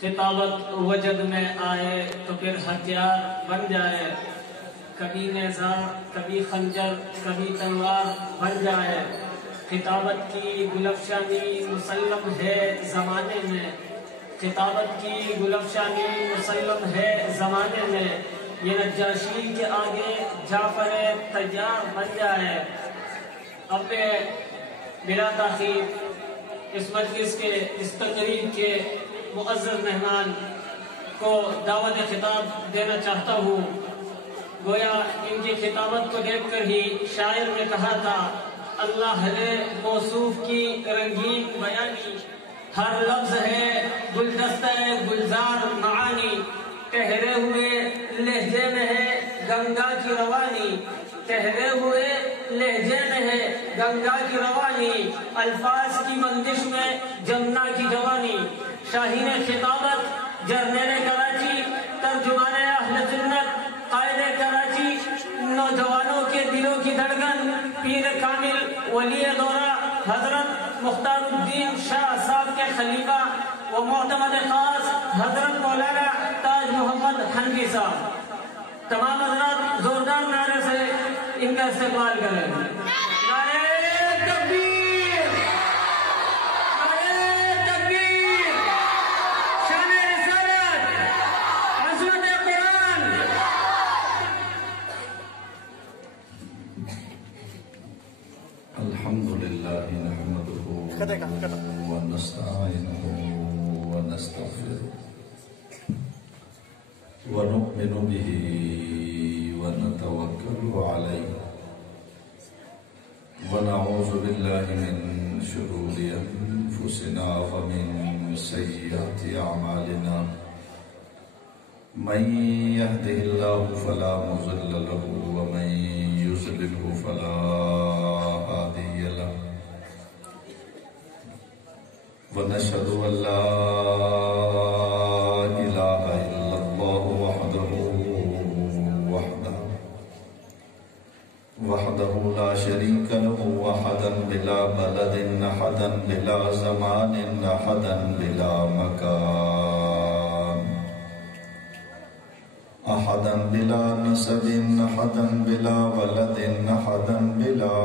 خطابت وجد میں آئے تو پھر ہتھیار بن جائے، کبھی نیزہ کبھی خنجر کبھی تلوار بن جائے۔ خطابت کی گلفشانی مسلم ہے زمانے میں، خطابت کی گلفشانی مسلم ہے زمانے میں، یہ نجاشی کے آگے جعفر طیار بن جائے۔ اب میں بلا تاخیر اس مجلس کے اس تقریب کے معزز مہمان کو دعوت خطاب دینا چاہتا ہوں۔ گویا ان کی خطابت کو دیکھ کر ہی شاعر نے کہا تھا، اللہ نے موصوف کی رنگین بیانی، ہر لفظ ہے گلدستہ گلزار معانی، ٹھہرے ہوئے لہجے میں ہے گنگا کی روانی، ٹھہرے ہوئے لہجے میں ہے گنگا کی روانی، الفاظ کی بندش میں جمنا کی جوانی، شاہین خطابت جرنیل کراچی، ترجمان اہل سنت قائد کراچی، نوجوانوں کے دلوں کی دھڑکن، پیر کامل ولی دورہ حضرت مختار الدین شاہ صاحب کے خلیفہ و معتمد خاص حضرت مولانا تاج محمد حنفی صاحب، تمام حضرات زوردار نعرے سے ان کا استقبال کریں۔ نعرہ تکبیر، نعرہ تکبیر، شان رسالت، عظمت قرآن۔ الحمدللہ نحمدہ ونستعینہ ونستغفرہ ونؤمن به ونتوکل علیہ ونعوذ باللہ من شرور انفسنا ومن سیئات اعمالنا من يهده الله فلا مضل له ومن يضلل فلا هادي له ونشهد ان لا اله الا الله وحده لا شريك له، وحدا بلا بلد، احدا بلا زمان، احدا بلا مكان، احدا بلا نسب، احدا بلا ولد، احدا بلا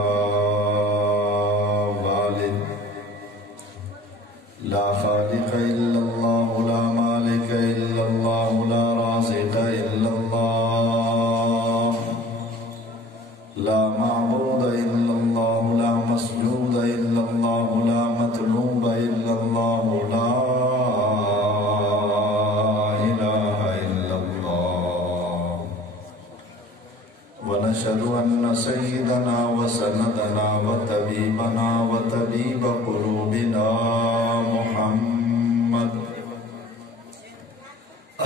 والد، لا خالق الا الله، لا مالك الا الله، لا رازق الا الله، لا معبود الا الله، لا مسجود الا الله، لا مطلوب الا الله، لا اله الا الله، ونشهد ان سيدنا وسندنا وطبيبنا وطبيب قلوبنا محمد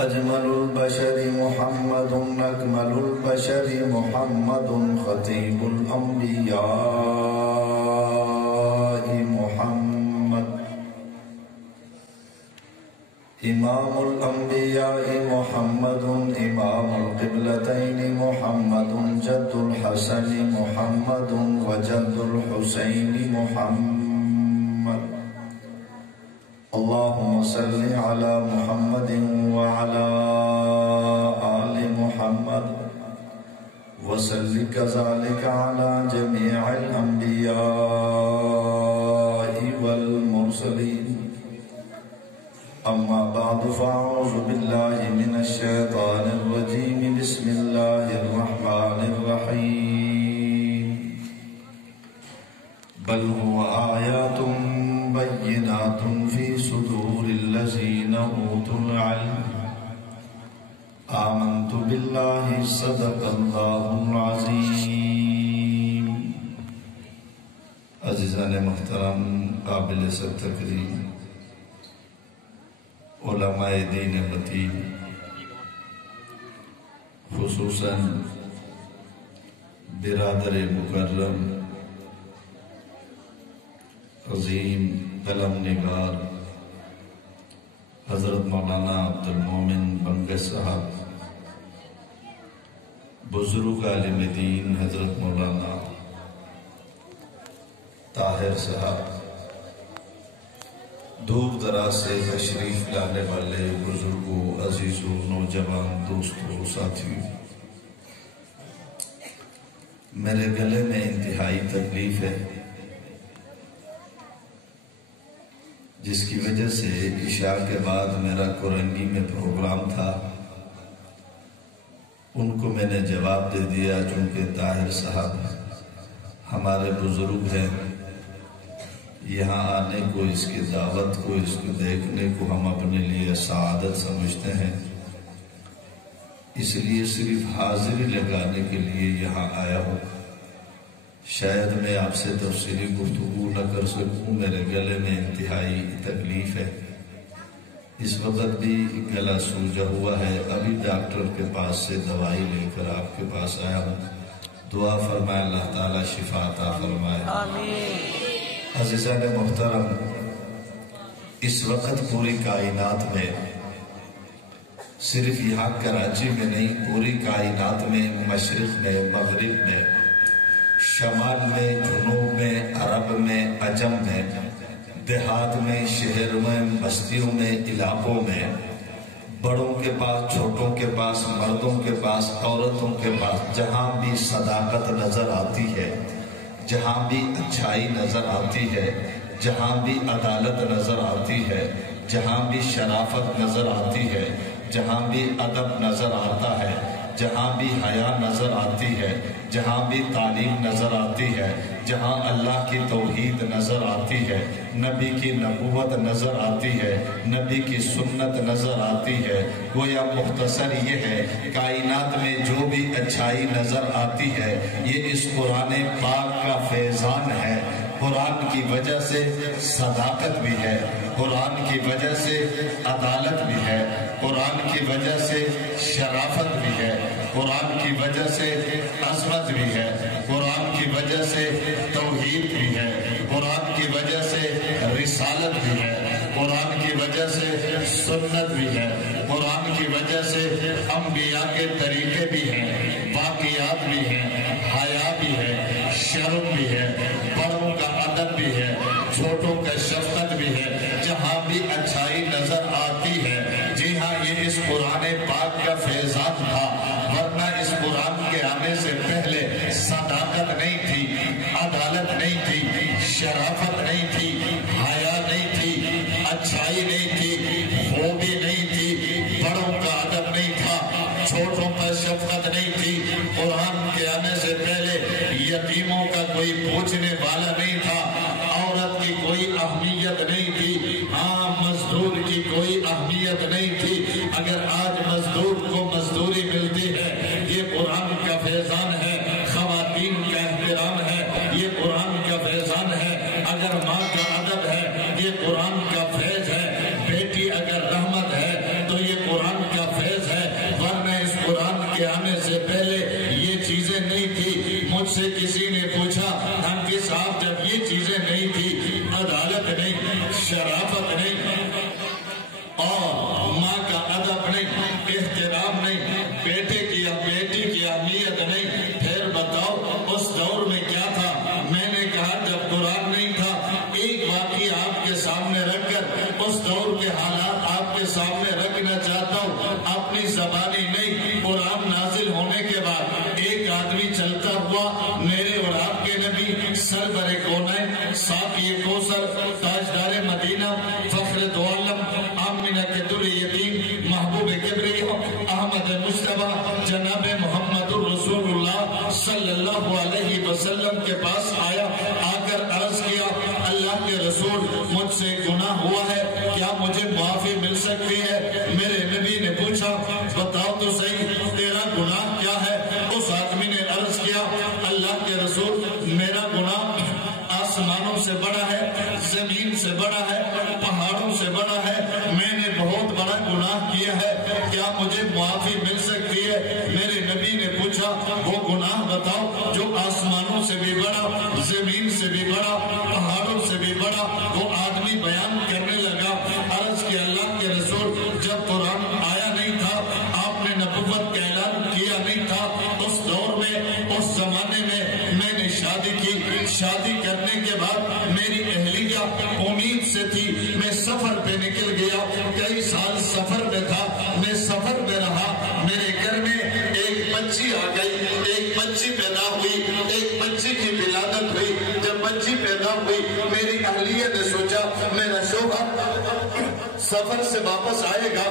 اجمل البشر محمد، اکمل البشر محمد، خطیب الانبیاء محمد، امام الانبیاء محمد، امام القبلتین محمد، جد الحسن محمد وجد الحسین محمد، اللهم صل على محمد وعلى آل محمد وصل كذلك على جميع الأنبياء والمرسلين، أما بعد فأعوذ بالله من الشيطان الرجيم، بسم الله الرحمن الرحيم، بل هو آيات بينات في صدور الذين أوتوا العلم، آمنت بالله صدق الله العظيم۔ عزیزان محترم، قابل سر تکریم علماء دین متین، خصوصاً برادر مکرم عظیم قلم نگار حضرت مولانا عبد المومن بنگش صاحب، بزرگ عالم دین حضرت مولانا طاہر صاحب، دور دراز سے تشریف لانے والے بزرگوں، عزیزوں، نوجوان دوستوں، ساتھیوں، میرے گلے میں انتہائی تکلیف ہے، جس کی وجہ سے عشاء کے بعد میرا کورنگی میں پروگرام تھا، ان کو میں نے جواب دے دیا چونکہ طاہر صاحب ہمارے بزرگ ہیں، یہاں آنے کو، اس کی دعوت کو، اس کو دیکھنے کو ہم اپنے لیے سعادت سمجھتے ہیں، اس لیے صرف حاضری لگانے کے لیے یہاں آیا ہوں۔ شاید میں آپ سے تفصیلی گفتگو نہ کر سکوں، میرے گلے میں انتہائی تکلیف ہے، اس وقت بھی گلا سوجا ہوا ہے، ابھی ڈاکٹر کے پاس سے دوائی لے کر آپ کے پاس آیا ہوں۔ دعا فرمائے اللہ تعالیٰ شفا عطا فرمائے، آمین۔ عزیزان محترم، اس وقت پوری کائنات میں، صرف یہاں کراچی میں نہیں، پوری کائنات میں، مشرق میں، مغرب میں، شمال میں، جنوب میں، عرب میں، عجم میں، دیہات میں، شہر میں، بستیوں میں، علاقوں میں، بڑوں کے پاس، چھوٹوں کے پاس، مردوں کے پاس، عورتوں کے پاس، جہاں بھی صداقت نظر آتی ہے، جہاں بھی اچھائی نظر آتی ہے، جہاں بھی عدالت نظر آتی ہے، جہاں بھی شرافت نظر آتی ہے، جہاں بھی ادب نظر آتا ہے، جہاں بھی حیا نظر آتی ہے، جہاں بھی تعلیم نظر آتی ہے، جہاں اللہ کی توحید نظر آتی ہے، نبی کی نبوت نظر آتی ہے، نبی کی سنت نظر آتی ہے، گویا مختصر یہ ہے، کائنات میں جو بھی اچھائی نظر آتی ہے یہ اس قرآن پاک کا فیضان ہے۔ قرآن کی وجہ سے صداقت بھی ہے، قرآن کی وجہ سے عدالت بھی ہے، قرآن کی وجہ سے شرافت بھی ہے، قرآن کی وجہ سے عظمت بھی ہے، قرآن کی وجہ سے توحید بھی ہے، قرآن کی وجہ سے رسالت بھی ہے، قرآن کی وجہ سے سنت بھی ہے، قرآن کی وجہ سے انبیاء کے طریقے بھی ہیں، باقیات بھی ہیں، حیا بھی ہے، شرم بھی ہے، بڑوں کا ادب بھی ہے، چھوٹوں کا شفقت بھی ہے، جہاں بھی اچھائی نظر آتی ہے، جی ہاں یہ اس قرآن پاک کا فیضان تھا، ورنہ اس قرآن کے آنے سے پہلے صداقت نہیں تھی، عدالت نہیں تھی، شرافت نہیں تھی، حیا نہیں تھی، اچھائی نہیں تھی، خوبی نہیں تھی، بڑوں کا ادب نہیں تھا، چھوٹوں پر شفقت نہیں تھی، قرآن کے آنے سے پہلے یتیموں کا کوئی پوچھنے والا نہیں تھا، عورت کی کوئی اہمیت نہیں تھی، ہاں مزدور کی کوئی اہمیت نہیں تھی، اگر آج مزدور کو مزدوری ملتی ہے یہ قرآن کا فیضان ہے، خواتین کا احترام ہے یہ قرآن کا فیضان ہے، اگر ماں کا ادب ہے یہ قرآن کا فیض ہے، بیٹی اگر رحمت ہے تو یہ قرآن کا فیض ہے، ورنہ اس قرآن کے آنے سے پہلے یہ چیزیں نہیں تھی۔ مجھ سے کسی نے پوچھا کہ صاحب جب یہ چیزیں نہیں تھی، عدالت نہیں، شرافت نہیں اور ماں کا ادب نہیں، احترام نہیں، بیٹی کی اہمیت نہیں، پھر بتاؤ اس دور میں کیا تھا؟ میں نے کہا جب قرآن نہیں تھا، ایک واقعہ آپ کے سامنے رکھ کر اس دور کے حالات آپ کے سامنے رکھنا چاہتا ہوں، اپنی زبانی نہیں، قرآن نازل ہونے کے بعد ایک آدمی چلتا ہوا میرے اور آپ کے نبی سرور کونین، ساقی کوثر، تاجدار مدینہ، فخر دو عالم، آمنہ کے در یتیم، محبوب کبریہ، احمد مصطفیٰ، جناب محمد الرسول اللہ صلی اللہ علیہ وسلم کے پاس آیا، آ کر عرض کیا اللہ کے رسول مجھ سے گناہ ہوا ہے، کیا مجھے معافی مل سکتی ہے؟ میرے نبی نے پوچھا بتاؤ تو صحیح تیرا گناہ کیا ہے؟ اس آدمی نے عرض کیا اللہ کے رسول میرا گناہ آسمانوں سے بڑا ہے، زمین سے بڑا ہے، پہاڑوں سے بڑا ہے، میں نے بہت بڑا گناہ کیا ہے، کیا مجھے معافی مل سکتی ہے؟ میرے نبی نے پوچھا وہ گناہ بتاؤ جو آسمانوں سے بھی بڑا، زمین سے بھی بڑا، پہاڑوں سے بھی بڑا۔ وہ آدمی بیان کرنے لگا، عرض کہ اللہ کے رسول جب قرآن آیا نہیں تھا، آپ نے نبوت کا اعلان کیا نہیں تھا، اس دور میں اس زمانے میں میں نے شادی کی، شادی کرنے کے بعد میری اہلیہ امید سے تھی. میں سفر پہ نکل گیا, کئی سال سفر میں تھا, میں سفر میں رہا. میرے گھر میں ایک بچی آ گئی, ایک بچی پیدا ہوئی, ایک بچی کی ولادت ہوئی. جب بچی پیدا ہوئی میری اہلیہ نے سوچا میرا شوہر سفر سے واپس آئے گا,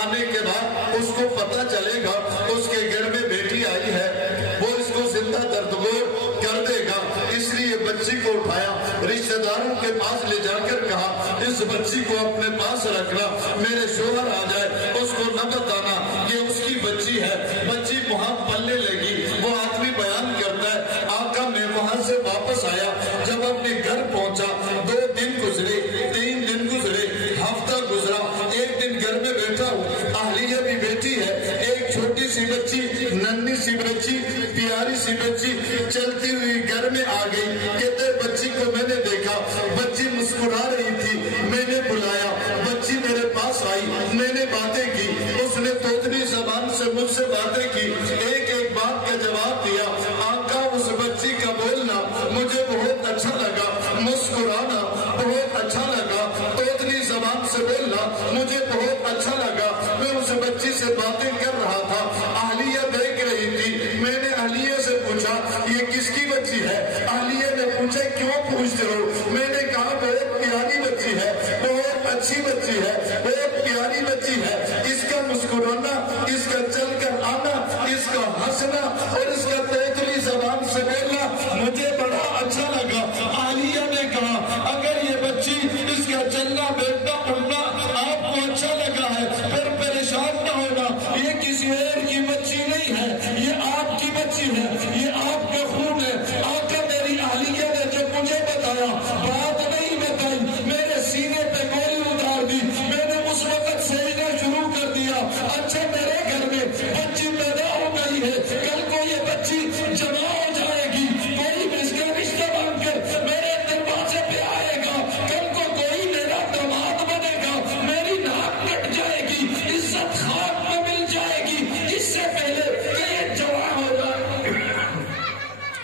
آنے کے بعد اس کو پتہ چلے گا اس کے گھر میں بیٹی آئی ہے, وہ اس کو زندہ دردگور کر دے گا. اس لیے بچی کو اٹھایا, رشتہ داروں کے پاس لے جا کر کہا اس بچی کو اپنے پاس رکھنا, میرے شوہر آ جائے اس کو نہ بتانا کہ اس کی بچی ہے. بچی وہاں پلنے لگی. وہ آدمی بیان کرتا ہے آقا میں وہاں سے واپس آیا, جب اپنے گھر پہنچا 2 دن گزرے, 3 دن گزرے, ہفتہ گزرا, ایک دن گھر میں بیٹھا ہوں, اہلیہ بھی بیٹی ہے, ایک چھوٹی سی بچی, ننھی سی بچی, پیاری سی بچی چلتی ہوئی گھر میں آ گئی. کہتے بچی کو میں نے دیکھا, بچی مسکرا رہی تھی, میں نے بلایا, بچی میرے پاس آئی, میں نے باتیں کی, اس نے توتلی زبان سے مجھ سے باتیں کی, ایک ایک بات کا جواب دیا. آقا اس بچی کا بولنا مجھے بہت اچھا لگا, مسکرانا بہت اچھا لگا, توتلی زبان سے بولنا مجھے بہت اچھا لگا. میں اس بچی سے باتیں کر رہا تھا, اہلیہ دیکھ رہی تھی. میں نے اہلیہ سے پوچھا یہ کس کی بچی ہے؟ اہلیہ نے پوچھا کیوں پوچھتے ہو؟ میں نے کہا بہت پیاری بچی ہے, بہت اچھی بچی ہے, بہت پیاری بچی ہے. اس کا مسکرانا, اس کا چل کر آنا, اس کا ہنسنا اور اس کا توتلی زبان سے بولنا مجھے بڑا اچھا لگا. اہلیہ نے کہا اگر یہ بچی اس کا چلنا بیٹھنا اڑنا آپ کو اچھا لگا ہے پھر پریشان نہ ہونا, یہ کسی اور کی بچی نہیں ہے, یہ آپ کی بچی ہے, یہ آپ کا خون ہے. آقا میری اہلیہ نے جو مجھے بتایا بات نہیں بتائی, میرے سینے پہ گولی اتار دی. میں نے اس وقت سوچنا شروع کر دیا اچھا میرے گھر میں بچی پیدا ہو گئی ہے, کل کو یہ بچی جمع ہو جائے گی, کوئی بھی اس کا رشتہ بن کر میرے دروازے پہ آئے گا, کل کو کوئی میرا داماد بنے گا, میری ناک کٹ جائے گی, عزت خاک میں مل جائے گی. اس سے پہلے کہ یہ جمع ہو جائے,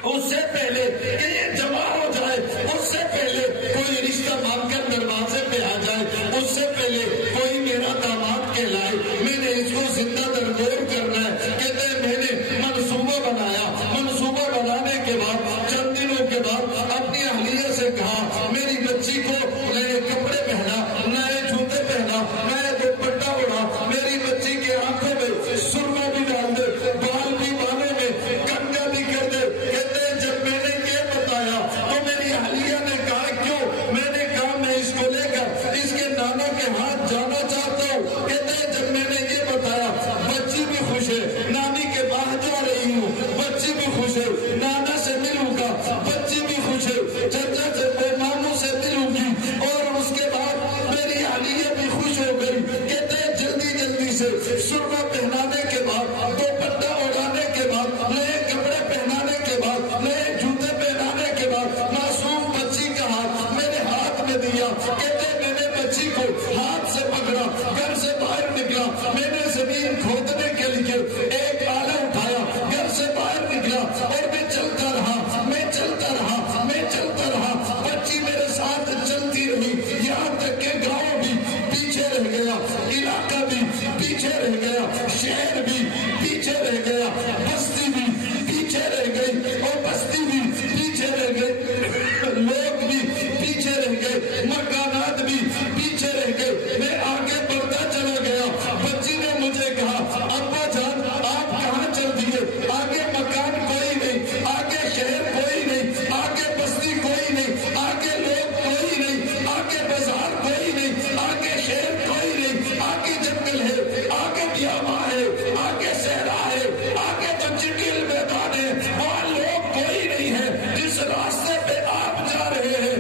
اس سے پہلے کہ یہ جمع ہو جائے, اس سے پہلے کوئی رشتہ مانگ کر دروازے پہ آ جائے, اس سے پہلے کوئی میرا داماد کہلائے, میں نے اس کو زندہ دردور کرنا ہے. کہتے ہیں میں نے منصوبہ بنایا, منصوبہ بنانے کے بعد چند دنوں کے بعد اپنی اہلیہ سے کہا میری بچی کو نئے کپڑے پہنا, نئے جوتے پہنا, نئے دوپٹہ اڑا, میری بچی کے آنکھوں میں سرما بھی ڈال دے, بال بھی بالوں میں کنگا بھی کر دے. کہتے ہیں جب میں نے یہ بتایا تو میری اہلیہ نے کہا کیوں؟ میں نے کہا میں اس کو لے کر اس کے نانا کے ہاتھ جانا چاہتا ہوں. کہتے ہیں جب میں نے یہ بتایا بچی بھی خوش ہے, نانی کے باہر جا رہی ہوں, بچی بھی خوش ہے, نانا سے ملوں گا, بچی بھی خوش ہے, چچا سے ماموں سے ملوں گی, اور اس کے بعد میری اہلیہ بھی خوش ہو گئی. کہتے ہیں جلدی جلدی سے سرما پہنانے کے بعد, دوپٹہ اڑانے کے بعد, نئے کپڑے پہنانے کے بعد, نئے جوتے پہنانے کے بعد معصوم بچی کا ہاتھ میرے ہاتھ میں دیا. کہتے ہیں میں نے بچی کو ہاتھ سے پکڑا, گھر سے باہر نکلا, میں نے زمین کھودنے کے لیے ایک آلہ اٹھایا, گھر سے باہر نکلا اور میں چلتا رہا, میں چلتا رہا, میں چلتا رہا. بچی میرے ساتھ چلتی رہی, یہاں تک کہ گاؤں بھی پیچھے رہ گیا, علاقہ بھی پیچھے رہ گیا, شہر بھی پیچھے رہ گیا, بستی بھی پیچھے رہ گئی, اور بستی بھی پیچھے رہ گئی, لوگ بھی پیچھے رہ گئے, مکانات بھی پیچھے رہ گئے. میں آگے بڑھتا چلا گیا. بچی نے مجھے کہا ابا جان آپ کہاں چل دیے؟ آگے مکان کوئی نہیں, آگے شہر کوئی نہیں, آگے بستی کوئی نہیں, آگے لوگ کوئی نہیں, آگے بازار کوئی نہیں, آگے شہر کوئی نہیں, آگے جنگل ہے, آگے بیابان ہے, آگے صحرا ہے, آگے تو چٹیل میدان ہے, وہاں لوگ کوئی نہیں ہے. جس راستے پہ آپ جا رہے ہیں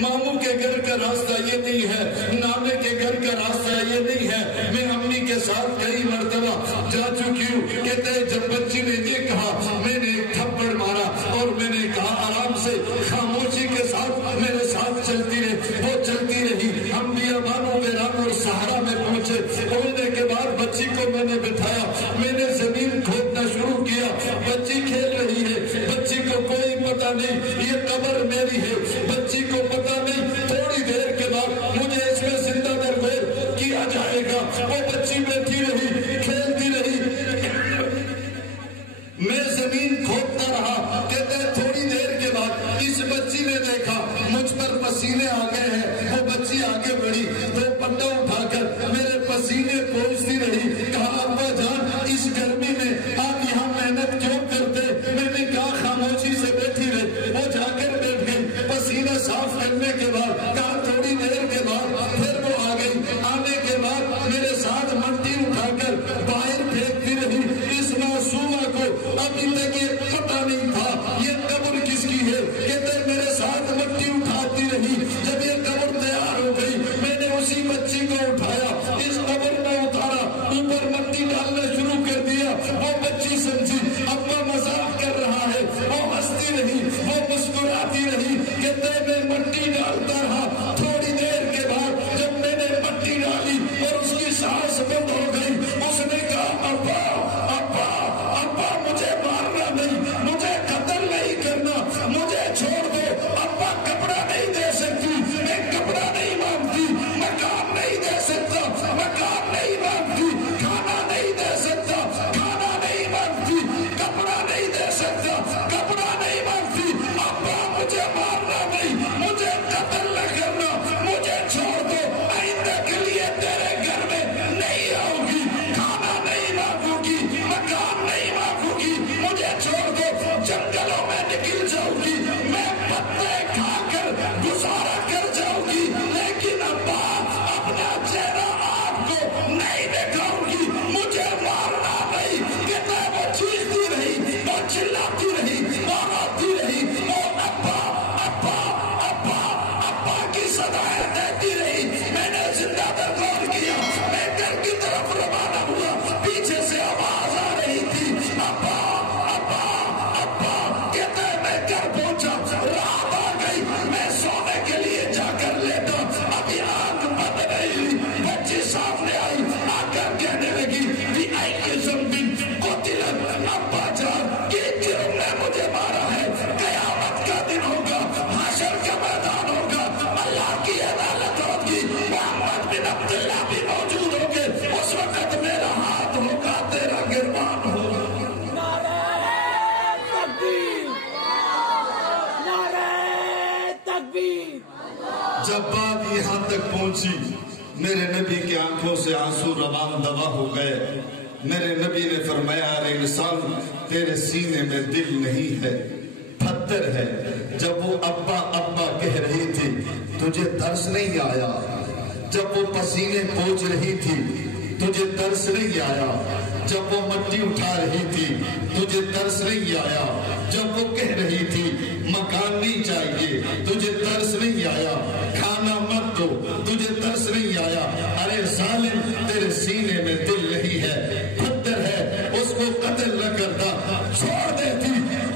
ماموں کے گھر کا راستہ یہ نہیں ہے, نانے کے گھر کا راستہ یہ نہیں ہے. میں امی کے ساتھ کئی مرتبہ جا چکی ہوں. کہتے ہیں جب بچی نے یہ کہا میں نے ایک تھپڑ مارا اور میں نے کہا آرام سے خاموشی کے ساتھ میرے ساتھ چلتی رہے. وہ چلتی رہی, ہم بیابانوں ویرانوں اور صحرا میں پہنچے. پہنچنے کے بعد بچی کو میں نے بٹھایا, میں نے زمین کھودنا شروع کیا. بچی کھیل رہی ہے, بچی کو کوئی پتہ نہیں یہ قبر میری ہے, بچی کو پتہ نہیں. تھوڑی دیکھا وہ بچی بیٹھی رہی کھیلتی رہی. میں زمین کھودتا رہا. کہتے ہیں تھوڑی دیر کے بعد اس بچی نے دیکھا مجھ پر پسینے آ گئے ہیں. وہ بچی آگے بڑھی تو پٹا اٹھا کر میرے پسینے پوچھتی رہی. کہا ابا جان اس گرمی میں آپ یہاں محنت کیوں کرتے؟ میں نے کہا خاموشی سے بیٹھی رہے. وہ جا کر بیٹھ گئی. پسینہ صاف کرنے کے بعد کہا تھوڑی دیر کے بعد پھر وہ آ گئی. آنے کے بعد میرے ساتھ مٹی اٹھا کر باہر پھینکتی رہی. اس معصومہ کو ابھی تک یہ پتہ نہیں تھا یہ قبر کس کی ہے. کہتے میرے ساتھ مٹی اٹھاتی رہی. جب یہ قبر تیار ہو گئی میں نے اسی بچی کو اٹھایا اس قبر میں اتارا اوپر مٹی ڈالنا شروع کر دیا. وہ بچی سمجھی ابا مذاق کر رہا ہے. وہ ہنستی رہی وہ مسکراتی رہی. کہتے میں مٹی ڈالتا رہا. تھوڑی دیر کے بعد جب میں نے مٹی ڈالی اور اس کی سانس بند ہو گئی اس نے کہا ابا ابا ابا مجھے مارنا نہیں مجھے قتل نہیں کرنا مجھے چھوڑ دو. ابا کپڑا نہیں دے سکتی میں کپڑا نہیں مانگتی. مکان نہیں دے سکتا مکان نہیں مانگتی. کھانا نہیں دے سکتا کھانا نہیں مانگتی. کپڑا نہیں دے سکتا کپڑا نہیں مانگتی. ابا مجھے مارنا نہیں مجھے قتل نہ کرنا مجھے چھوڑ دو. آئندہ کے لیے تیرے گھر میں نہیں آؤں گی. کھانا نہیں مانگوں گی مکان نہیں مانگوں گی. مجھے چھوڑ دو. جنگلوں میں نکل جاؤں گی میں پتے کھا کر گزارا کر جاؤں گی. لیکن ابا اپنا چہرہ آپ کو نہیں دکھاؤں گی. مجھے مارنا نہیں. کہتا ہے وہ چیختی رہی وہ چلاتی رہی وہ روتی رہی. وہ ابا ابا ابا ابا کی صدایں دیتی رہی. میں نے زندہ در غور کیا. میں گھر کی طرف روانہ ہوا. پیچھے سے آواز آ رہی تھی ابا ابا ابا. کہتا ہے میں گھر پہنچا رات آ گئی. میں سونے کے لیے جا کر لیتا. ابھی آنکھ بند نہیں. بچی سامنے آئی آ کر کہنے لگی کہ آئی زمین قتلت. ابا جان یہ جرم نے مجھے مارا ہے. قیامت کا دن ہوگا حشر کا میدان ہوگا اللہ کی عدالت ہوگی. محمد بن عبداللہ بھی موجود ہوں گے. اس وقت میرا ہاتھ ہوگا تیرا گربان ہوگا. جب بات یہاں تک پہنچی میرے نبی کی آنکھوں سے آنسو روان دوا ہو گئے. میرے نبی نے فرمایا ارے انسان تیرے سینے میں دل نہیں ہے پتھر ہے. جب وہ ابا ابا کہہ رہی تھی تجھے ترس نہیں آیا؟ جب وہ پسینے پوچھ رہی تھی تجھے ترس نہیں آیا؟ جب وہ مٹی اٹھا رہی تھی تجھے ترس نہیں آیا؟ جب وہ کہہ رہی تھی مکان نہیں چاہیے تجھے ترس نہیں آیا؟ کھانا مت دو تجھے ترس نہیں آیا؟ ارے ظالم تیرے سینے میں دل نہیں ہے پتھر ہے. اس کو قتل نہ کرتا چھوڑ دیتی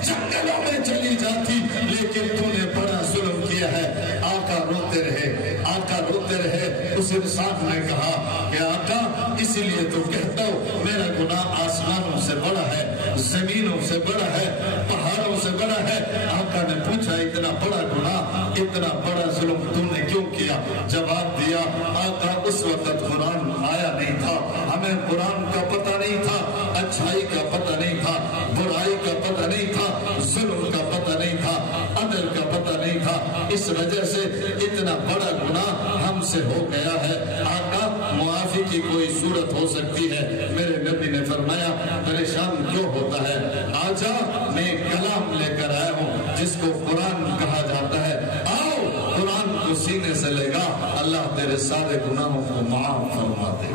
جنگلوں میں چلی جاتی. لیکن تو نے بڑا ظلم کیا ہے. آقا روتے رہے آقا روتے رہے. اس انسان نے کہا کہ آقا اسی لیے تو کہتا ہوں میرا گناہ آسمانوں سے بڑا ہے زمینوں سے بڑا ہے پہاڑوں سے بڑا ہے. آقا نے پوچھا اتنا بڑا گناہ اتنا بڑا ظلم تم نے کیوں کیا؟ جواب دیا آقا اس وقت قرآن آیا نہیں تھا. ہمیں قرآن کا پتہ نہیں تھا. اچھائی کا پتہ نہیں تھا برائی کا پتہ نہیں تھا. ظلم کا پتہ نہیں تھا عدل کا پتہ نہیں تھا. اس وجہ سے اتنا بڑا گناہ ہم سے ہو گیا ہے. آقا معافی کی کوئی صورت ہو سکتی ہے؟ میرے نبی نے فرمایا پریشان کیوں ہوتا ہے؟ آجا میں کلام لے کر آیا ہوں جس کو قرآن کہا جاتا ہے. آؤ قرآن کو سینے سے لے گا اللہ تیرے سارے گناہوں کو معاف فرما دے.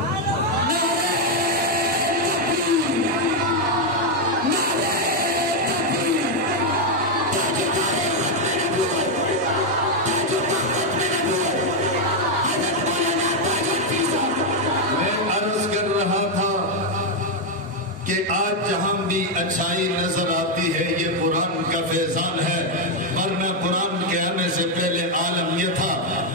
کہ آج جہاں بھی اچھائی نظر آتی ہے یہ قرآن کا فیضان ہے. ورنہ قرآن کے آنے سے پہلے عالم یہ تھا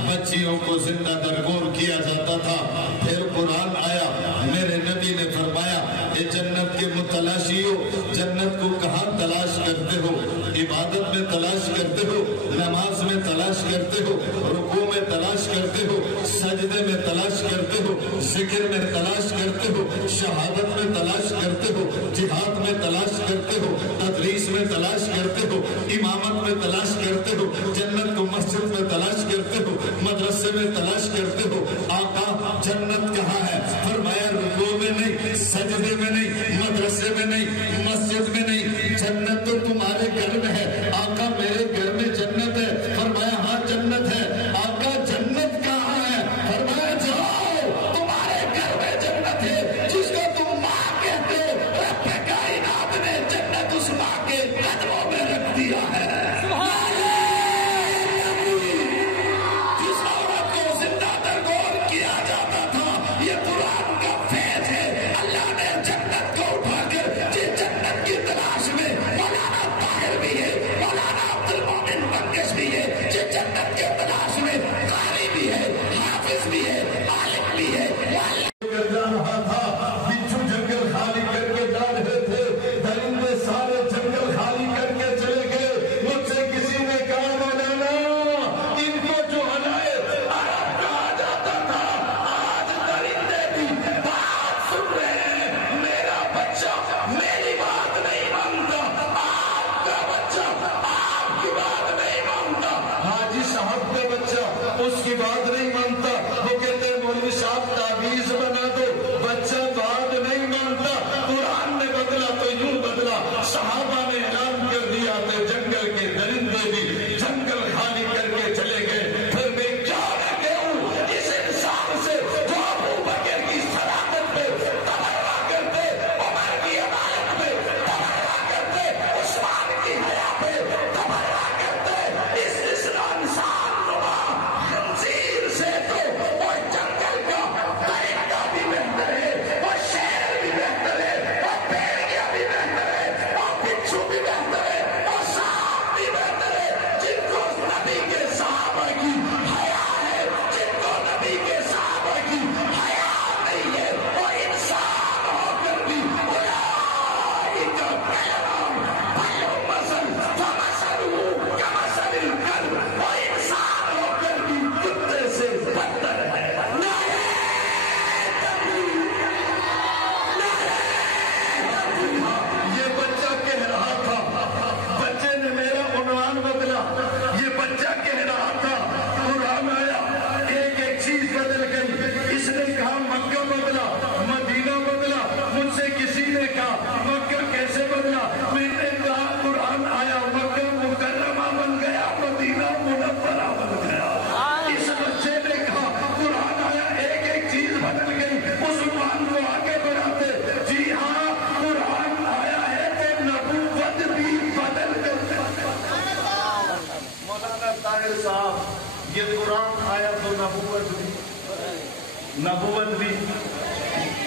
بچیوں کو زندہ درگور کیا جاتا تھا. پھر قرآن آیا. میرے نبی نے فرمایا اے جنت کے متلاشیوں جنت کو کہاں تلاش کرتے ہو؟ عبادت میں تلاش کرتے ہو، نماز میں تلاش کرتے ہو، رکوع میں تلاش کرتے ہو، سجدے میں تلاش کرتے ہو، ذکر میں تلاش کرتے ہو، شہادت میں تلاش کرتے ہو، جہاد میں تلاش کرتے ہو، تدریس میں تلاش کرتے ہو، امامت میں تلاش کرتے ہو، جنت کو مسجد میں تلاش کرتے ہو، مدرسے میں تلاش کرتے ہو۔ آقا جنت کہاں ہے؟ فرمایا رکوع میں نہیں، سجدے میں نہیں، مدرسے میں نہیں، مسجد میں نہیں، جنت تو تمہارے گھر میں ہے۔ آقا میرے گھر میں جنت ہے۔ فرمایا ہاں جنت ہے۔ آقا جنت کہاں ہے؟ فرمایا جاؤ تمہارے گھر میں جنت ہے، جس کو تم ماں کہتے ہو، رب کائنات نے جنت اس ماں کے قدموں میں رکھ دیا ہے۔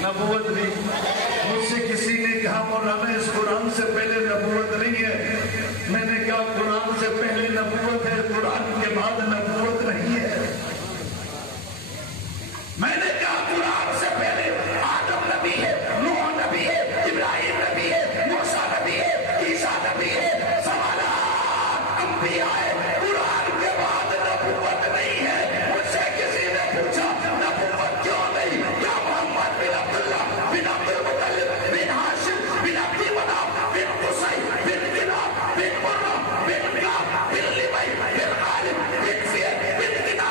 نبوت بھی مجھ سے کسی نے کہا مولانا اس قرآن سے پہلے نبوت نہیں ہے۔ میں نے کہا قرآن سے پہلے نبوت ہے، قرآن کے بعد نبوت نہیں ہے۔ میں نے کہا قرآن سے پہلے آدم نبی ہے، نوح نبی ہے، ابراہیم نبی ہے، موسیٰ نبی ہے، عیسیٰ نبی ہے، سوالات انبیاء ہے، قرآن کے بعد نبوت نہیں ہے۔ مجھ سے کسی نے پوچھا نبوت کیوں نہیں؟ یا محمد بن عبداللہ بن عبد المطلب بن ہاشم بن عبد مناف بن قصی بن کناب بن مرہ بن کعب بن لبی بن غالب بن فہر بن کناب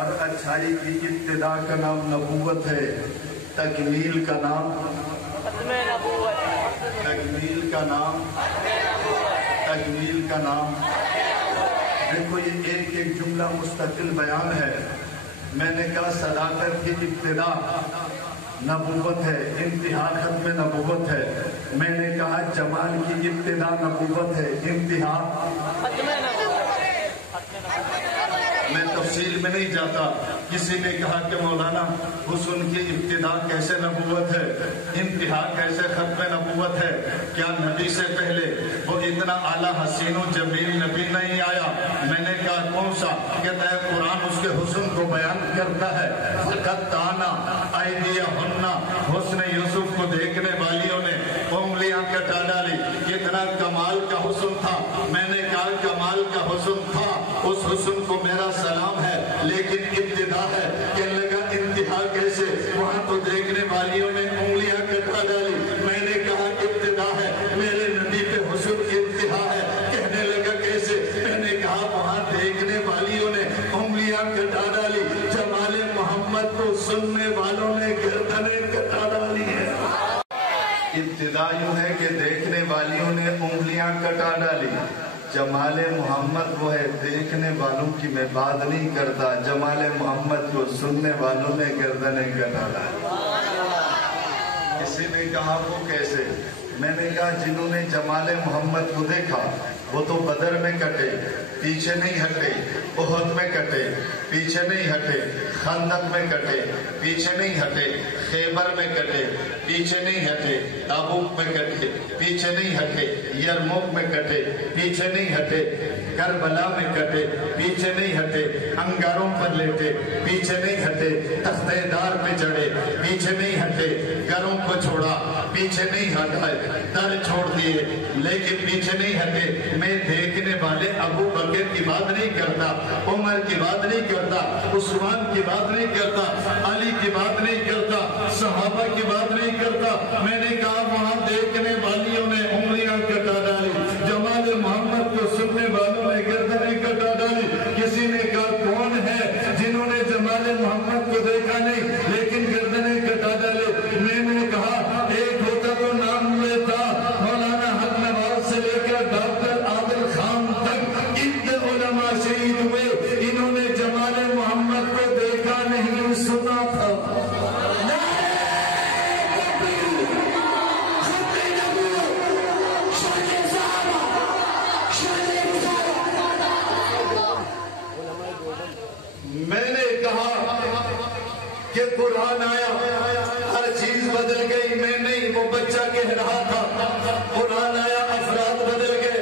ہر اچھائی کی ابتدا کا نام نبوت ہے، تکمیل کا نام تکمیل کا نام دیکھو یہ ایک ایک جملہ مستقل بیان ہے۔ میں نے کہا صداقت کی ابتدا نبوت ہے، انتہا ختم نبوت ہے۔ میں نے کہا جمال کی ابتدا نبوت ہے، انتہا میں تفصیل میں نہیں جاتا۔ کسی نے کہا کہ مولانا حسن کی ابتدا کیسے نبوت ہے، انتہا کیسے ختم نبوت ہے؟ کیا نبی سے پہلے وہ اتنا اعلیٰ حسین و جمیل نبی نہیں آیا؟ میں نے کہا کون سا؟ کہتا ہے قرآن اس کے حسن کو بیان کرتا ہے۔ فقط تانا ایدیہن، حسن یوسف کو دیکھنے والیوں نے انگلیاں کٹا ڈالی۔ کتنا کمال کا حسن تھا۔ میں نے کہا کمال کا حسن تھا، اس حسن کو میرا سلام ہے، لیکن ابتدا ہے۔ کہنے لگا انتہا کیسے؟ وہاں تو دیکھنے والیوں نے انگلیاں کٹا ڈالی۔ میں نے کہا ابتدا ہے، میرے نبی پہ حسن انتہا ہے۔ کہنے لگا کیسے؟ میں نے کہا وہاں دیکھنے والیوں نے انگلیاں کٹا ڈالی، جمال محمد کو سننے والوں نے گردنیں کٹا ڈالی ہے۔ ابتدا یوں ہے کہ دیکھنے والیوں نے انگلیاں کٹا ڈالی، جمال محمد وہ ہے دیکھنے والوں کی میں بات نہیں کرتا، جمال محمد کو سننے والوں نے گردنیں کٹا ڈالی۔ کسی نے کہا وہ کیسے؟ میں نے کہا جنہوں نے جمال محمد کو دیکھا وہ تو بدر میں کٹے، پیچھے نہیں ہٹے، احد میں کٹے، پیچھے نہیں ہٹے، خندق میں کٹے، پیچھے نہیں ہٹے، خیبر میں کٹے، پیچھے نہیں ہٹے، تابوک میں کٹے، پیچھے نہیں ہٹے، یرموک میں کٹے، پیچھے نہیں ہٹے، کربلا میں کٹے، پیچھے نہیں ہٹے، انگاروں پر لیٹے، پیچھے نہیں ہٹے، تختے دار پہ چڑھے، پیچھے نہیں ہٹے، گھروں کو چھوڑا، پیچھے نہیں ہٹائے، در چھوڑ دیے، لیکن پیچھے نہیں ہٹے۔ میں دیکھنے والے ابو بکر کی بات نہیں کرتا، عمر کی بات نہیں کرتا، عثمان کی بات نہیں کرتا، علی کی بات نہیں کرتا، صحابہ کی بات نہیں کرتا۔ میں نے کہا وہاں دیکھنے والیوں نے انگلیاں کٹا ڈالی، جمال محمد کو سننے والوں نے گردنیں کٹا ڈالی۔ کسی نے کہا کون ہے جنہوں نے جمال محمد کو دیکھا نہیں لیکن گردنیں کٹا ڈالے؟ میں نے کہا ایک ہوتا تو نام لیتا، مولانا حق نواز سے لے کر ڈاکٹر عادل خان تک اتنے علماء شہید ہوئے، انہوں نے جمال محمد کو دیکھا نہیں، سنا تھا۔ میں نے کہا کہ قرآن آیا، ہر چیز بدل گئی، میں نہیں وہ بچہ کہہ رہا تھا قرآن آیا افراد بدل گئے۔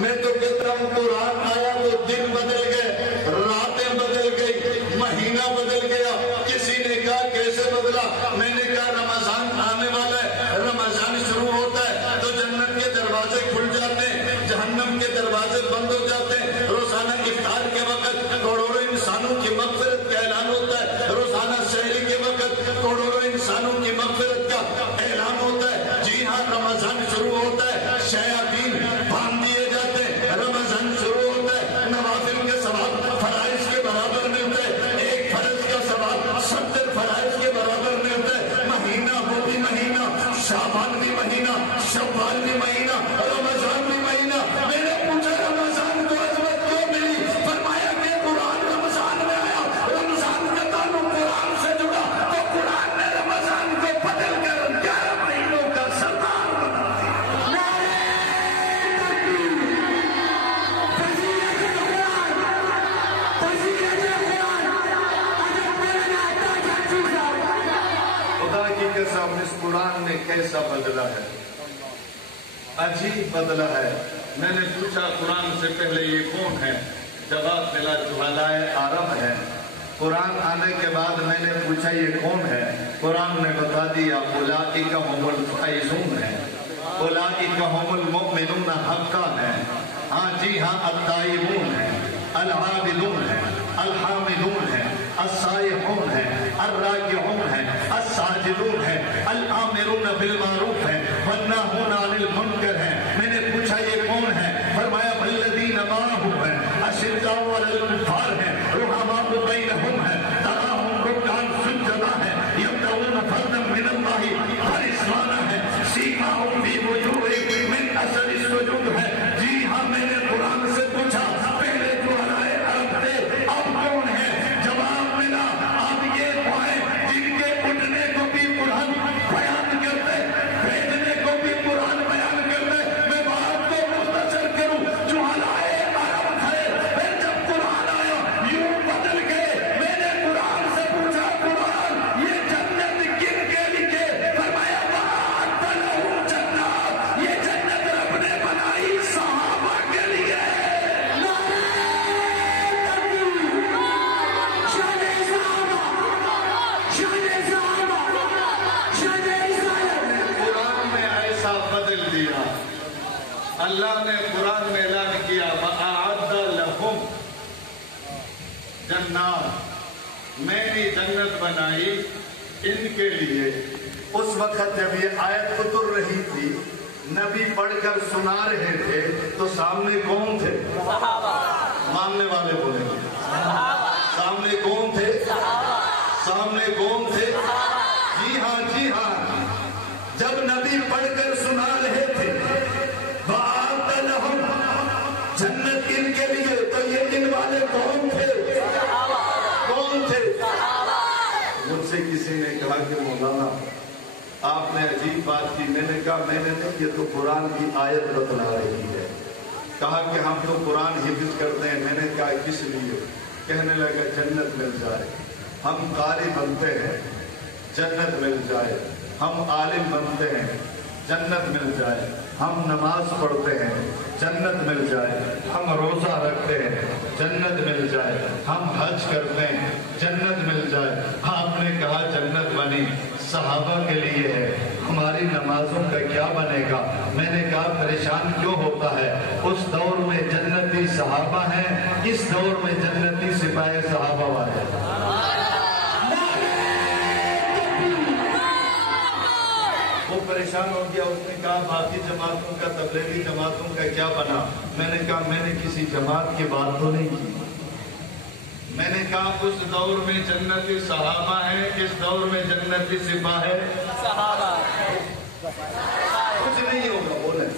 میں تو کہتا ہوں قرآن آیا تو دن بدل گئے، راتیں بدل گئی، مہینہ بدل گیا۔ کسی نے کہا کیسے بدلا؟ میں نے کہا رمضان آنے والا ہے، رمضان شروع ہوتا ہے تو جنت کے دروازے کھل جاتے ہیں، جہنم کے دروازے بند ہو جاتے ہیں۔ روزانہ افطار کے وقت کروڑوں انسانوں کی مغفرت کا اعلان ہوتا ہے، روزانہ سحری کے وقت کروڑوں انسانوں کی مغفرت کا اعلان ہوتا ہے۔ جی ہاں رمضان شروع ہوتا ہے، شیاطین باندھ دیے جاتے ہیں، رمضان شروع ہوتا ہے، نوافل کے ثواب فرائض کے برابر ملتا ہے، ایک فرض کا ثواب 70 فرائض کے برابر ملتا ہے۔ مہینہ وہ بھی مہینہ، شعبان بھی مہینہ، شوال بھی مہینہ، رمضان بھی مہینہ۔ میں نے پوچھا رمضان کو عظمت کیوں ملی؟ فرمایا کہ قرآن رمضان میں آیا، رمضان کا تعلق قرآن سے جڑا تو قرآن نے رمضان کو بدل کر 11 مہینوں کا سردار بنا دیا۔ خدا کی قسم اس قرآن نے کیسا بدلا ہے، عجیب بدلا ہے۔ میں نے پوچھا قرآن سے پہلے یہ کون ہے؟ جواب ملا جوالائے عرب ہے۔ قرآن آنے کے بعد میں نے پوچھا یہ کون ہے؟ قرآن نے بتا دیا اولئک هم الفائزون ہے، اولئک هم المؤمنون حقا ہے۔ ہاں جی ہاں التائبون ہے، العابدون ہے، الحامدون ہے، السائحون ہے، الراکعون ہے، الساجدون ہے، الآمرون بالمعروف ہے، والناہون عن المنکر ہے۔ میں نے پوچھا یہ کون ہے؟ فرمایا والذین معہ ہے، اشداء علی الکفار ہے، رحماء بینہم ہے، میں نے جنت بنائی ان کے لیے. اس وقت جب یہ آیت اتر رہی تھی نبی پڑھ کر سنا رہے تھے تو سامنے کون تھے؟ ماننے والے بولیں گے سامنے کون تھے؟ سامنے کون تھے؟ جی ہاں جی ہاں. جب نبی پڑھ کر سنا رہے تھے وَأَعْتَ لَهُمْ جنت ان کے لیے تو یہ ان والے کون تھے؟ کون تھے؟ مجھ سے کسی نے کہا کہ مولانا آپ نے عجیب بات کی. میں نے کہا میں نے نہیں, یہ تو قرآن کی آیت بتلا رہی ہے. کہا کہ ہم تو قرآن حفظ کرتے ہیں. میں نے کہا کس لیے؟ کہنے لگا جنت مل جائے. ہم قاری بنتے ہیں جنت مل جائے. ہم عالم بنتے ہیں جنت مل جائے. ہم نماز پڑھتے ہیں جنت مل جائے. ہم روزہ رکھتے ہیں جنت مل جائے. ہم حج کرتے ہیں جنت مل جائے. آپ نے کہا جنت بنی صحابہ کے لیے ہے, ہماری نمازوں کا کیا بنے گا؟ میں نے کہا پریشان کیوں ہوتا ہے؟ اس دور میں جنتی صحابہ ہیں, اس دور میں جنتی سپاہی صحابہ والے. وہ پریشان ہو گیا. اس نے کہا باقی جماعتوں کا, تبلیغی جماعتوں کا کیا بنا؟ میں نے کہا میں نے کسی جماعت کی بات تو نہیں کی. میں نے کہا اس دور میں جنتی صحابہ ہیں, اس دور میں جنتی سپاہی صحابہ. کچھ نہیں ہوگا بولیں,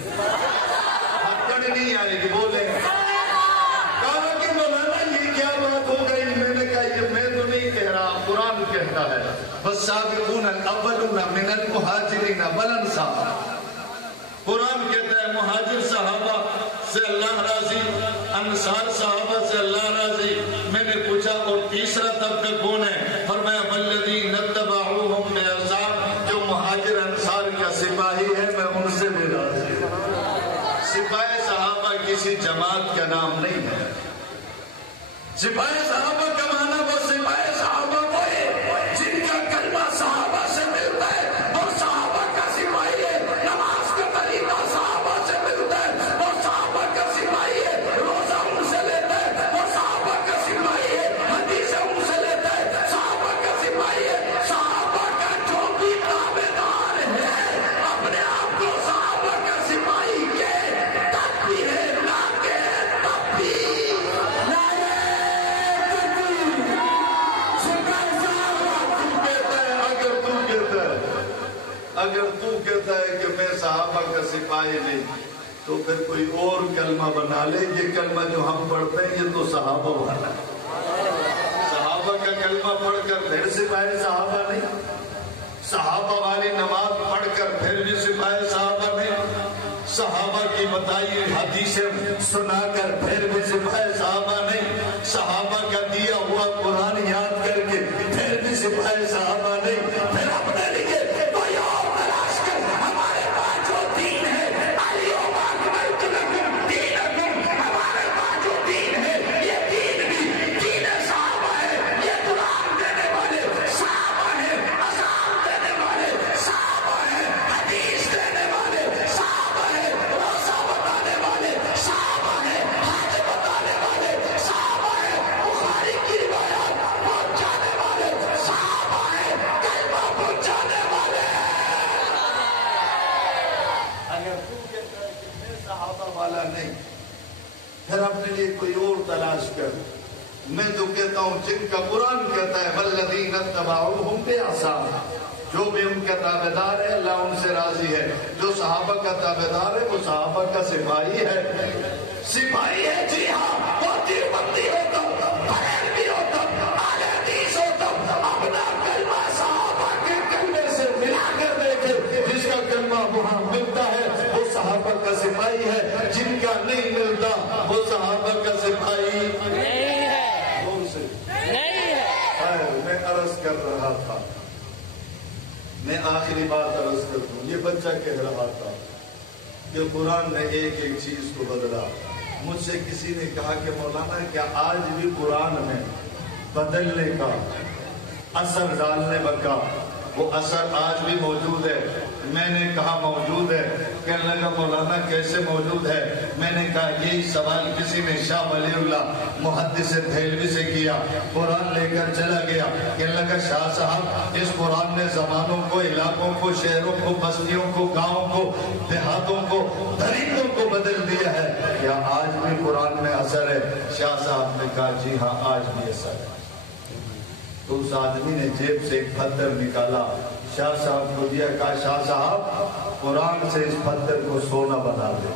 ہتھڑ نہیں آئے گی بولیں. کہا کہ مولانا یہ کیا بات ہو گئی؟ میں نے کہا یہ میں تو نہیں کہہ رہا, قرآن کہتا ہے والسابقون الاولون من المہاجرین والانصار. قرآن کہتا ہے مہاجر صحابہ سے اللہ راضی, انصار صحابہ سے اللہ راضی. میں نے پوچھا اور تیسرا طبقہ کون ہے؟ فرمایا والذین اتبعوہم بإحسان, جو مہاجر انصار کا سپاہی ہے میں ان سے بھی راضی. سپاہی صحابہ کسی جماعت کا نام نہیں ہے. سپاہی صحابہ کا معنی وہ سپاہی صحابہ کو ہے جن کا کلمہ صحابہ سے ملتا ہے اور صحابہ کا سپاہی ہے. نماز کا طریقہ صحابہ سے ملتا ہے اور صحابہ کا سپاہی ہے. روزہ ان سے لیتا ہے اور صحابہ کا سپاہی ہے. حدیث ان سے لیتا ہے, صحابہ کا سپاہی ہے. صحابہ کا جو بھی تابعدار ہے اپنے آپ کو صحابہ کا سپاہی کہے تب بھی ہے, نہ کہے تب بھی. اگر تو کہتا ہے کہ میں صحابہ کا سپاہی نہیں تو پھر کوئی اور کلمہ بنا لے. یہ کلمہ جو ہم پڑھتے ہیں یہ تو صحابہ والا ہے. صحابہ کا کلمہ پڑھ کر پھر سپاہی صحابہ نہیں, صحابہ والی نماز پڑھ کر پھر بھی سپاہی صحابہ نہیں, صحابہ کی بتائی حدیثیں سنا کر پھر بھی سپاہی صحابہ نہیں, صحابہ کا دیا ہوا قرآن یاد کر کے پھر بھی سپاہی صحابہ نہیں. پھر اپنے لیے کوئی اور تلاش کر. ہمارے پاس جو دین ہے اليوم اکملت لکم دینکم, ہمارے پاس جو دین ہے یہ دین بھی دین صحابہ ہے. یہ قرآن دینے والے صحابہ ہیں, اذان دینے والے صحابہ ہیں, حدیث دینے والے صحابہ ہیں, روزہ بتانے والے صحابہ ہیں, حج بتانے والے صحابہ ہیں, بخاری کی روایات پہنچانے والے صحابہ ہیں, کلمہ پہنچانے والے. اگر تو کہتا ہے کہ میں صحابہ والا نہیں پھر اپنے لیے کوئی اور تلاش کر. میں تو کہتا ہوں جن کا قرآن کہتا ہے والذین اتبعوہم بإحسان, جو بھی ان کا تابعدار ہے اللہ ان سے راضی ہے. جو صحابہ کا تابعدار ہے وہ صحابہ کا سپاہی ہے. سپاہی ہے جی ہاں, وہ دیوبندی ہو تو بریلوی ہو تو اہل حدیث ہو تو اپنا کلمہ صحابہ کے کلمے سے ملا کر دیکھے. جس کا کلمہ وہاں ملتا ہے وہ صحابہ کا سپاہی ہے, جن کا نہیں ملتا وہ صحابہ کا سپاہی نہیں ہے. میں عرض کر رہا تھا, میں آخری بات عرض کر دوں. یہ بچہ کہہ رہا تھا کہ قرآن نے ایک ایک چیز کو بدلا. مجھ سے کسی نے کہا کہ مولانا کیا آج بھی قرآن میں بدلنے کا, اثر ڈالنے کا وہ اثر آج بھی موجود ہے۔ میں نے کہا موجود ہے، کہنے لگا مولانا کیسے موجود ہے؟ میں نے کہا یہی سوال کسی نے شاہ ولی اللہ محدث دہلوی سے کیا، قرآن لے کر چلا گیا، کہنے لگا شاہ صاحب اس قرآن نے زمانوں کو، علاقوں کو، شہروں کو، بستیوں کو، گاؤں کو، دیہاتوں کو، درندوں کو بدل دیا ہے، کیا آج بھی قرآن میں اثر ہے؟ شاہ صاحب نے کہا جی ہاں آج بھی اثر ہے۔ تو اس آدمی نے جیب سے ایک پتھر نکالا، شاہ صاحب کو دیا، کہا شاہ صاحب قرآن سے اس پتھر کو سونا بنا دے۔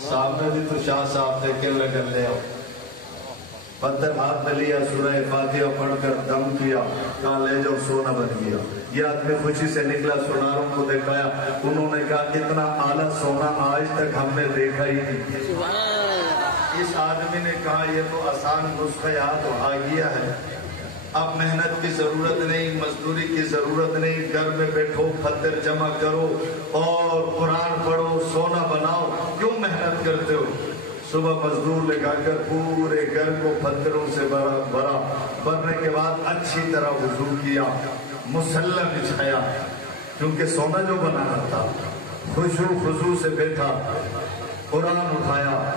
سامنے بھی تو شاہ صاحب تھے، کہنے لگا لے آؤ۔ پتھر ہاتھ میں لیا، سورہ فاتحہ پڑھ کر دم کیا، کہا لے جاؤ سونا بن گیا۔ یہ آدمی خوشی سے نکلا، سوناروں کو دکھایا، انہوں نے کہا اتنا اعلیٰ سونا آج تک ہم نے دیکھا ہی نہیں۔ اس آدمی نے کہا یہ تو آسان نسخہ یاد آ گیا ہے، اب محنت کی ضرورت نہیں، مزدوری کی ضرورت نہیں، گھر میں بیٹھو، پتھر جمع کرو اور قرآن پڑھو، سونا بناؤ، کیوں محنت کرتے ہو؟ صبح مزدور لگا کر پورے گھر کو پتھروں سے بھرا، بھرنے کے بعد اچھی طرح وضو کیا، مصلی بچھایا، کیونکہ سونا جو بنانا تھا، خشوع خضوع سے بیٹھا، قرآن اٹھایا،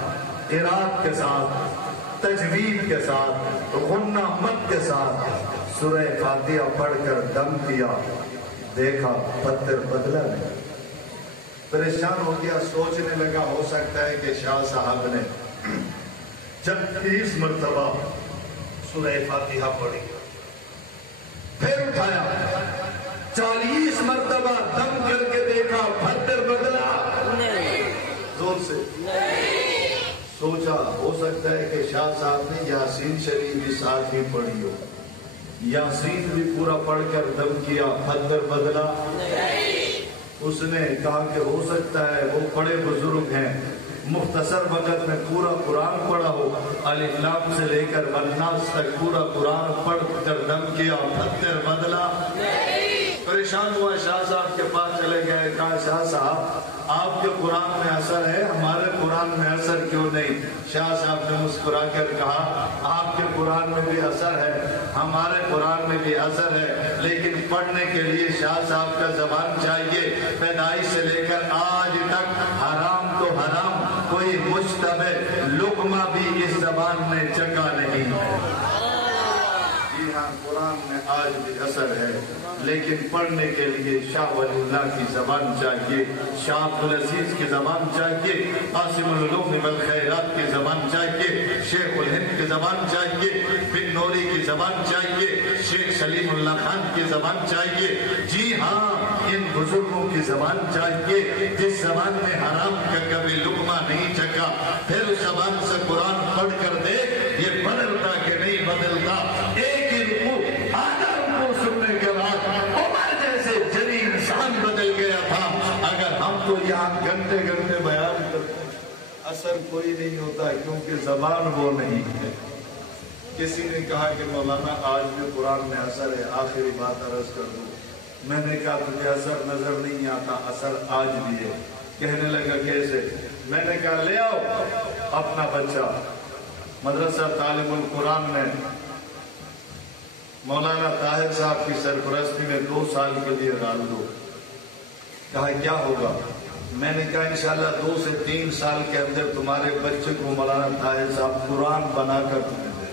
قرات کے ساتھ، تجوید کے ساتھ، غنہ مت کے ساتھ سورہ فاتحہ پڑھ کر دم کیا، دیکھا پتھر بدلا نہیں۔ پریشان ہو گیا، سوچنے لگا ہو سکتا ہے کہ شاہ صاحب نے جب 30 مرتبہ سورہ فاتحہ پڑھی، پھر اٹھایا 40 مرتبہ دم کر کے دیکھا پتھر بدلا نہیں، زور سے سوچا ہو سکتا ہے کہ شاہ صاحب نے یاسین شریف بھی ساتھ ہی پڑھی ہو، یاسین بھی پورا پڑھ کر دم کیا، پتھر بدلا نہیں۔ اس نے کہا کہ ہو سکتا ہے وہ بڑے بزرگ ہیں، مختصر وقت میں پورا قرآن پڑھا ہو، الف لام سے لے کر والناس تک پورا قرآن پڑھ کر دم کیا، پتھر بدلا نہیں۔ پریشان ہوا، شاہ صاحب کے پاس چلے گئے، کہا شاہ صاحب آپ کے قرآن میں اثر ہے، ہمارے قرآن میں اثر کیوں نہیں؟ شاہ صاحب نے مسکرا کر کہا آپ کے قرآن میں بھی اثر ہے، ہمارے قرآن میں بھی اثر ہے، لیکن پڑھنے کے لیے شاہ صاحب کا زبان چاہیے۔ پیدائش سے لے کر آج تک حرام تو حرام، کوئی مشتبہ لقمہ بھی اس زبان میں چکا نہیں ہے۔ جی ہاں، قرآن میں آج بھی اثر ہے، لیکن پڑھنے کے لیے شاہ ولی اللہ کی زبان چاہیے، شاہ عبدالعزیز کی زبان چاہیے، قاسم العلوم والخیرات کی زبان چاہیے، شیخ الہند کی زبان چاہیے، بن نوری کی زبان چاہیے، شیخ سلیم اللہ خان کی زبان چاہیے۔ جی ہاں، ان بزرگوں کی زبان چاہیے جس زبان میں حرام کا کبھی لقمہ نہیں چکا، پھر اس زبان سے قرآن پڑھ کر دے یہ بدلتا کہ نہیں بدلتا۔ ایک ہی رکوع، آدھا رکوع سننے کے بعد عمر جیسے جنی انسان بدل گیا تھا۔ اگر ہم تو یہاں گھنٹے گھنٹے بیان کرتے اثر کوئی نہیں ہوتا، کیونکہ زبان وہ نہیں ہے۔ کسی نے کہا کہ مولانا آج بھی قرآن میں اثر ہے، آخری بات عرض کر دوں۔ میں نے کہا تجھے اثر نظر نہیں آتا، اثر آج بھی ہے۔ کہنے لگا کیسے؟ میں نے کہا لے آؤ اپنا بچہ مدرسہ تعلیم القرآن میں مولانا طاہر صاحب کی سرپرستی میں 2 سال کے لیے ڈال دو۔ کہا کیا ہوگا؟ میں نے کہا انشاءاللہ 2 سے 3 سال کے اندر تمہارے بچے کو مولانا طاہر صاحب قرآن بنا کر تمہیں دے۔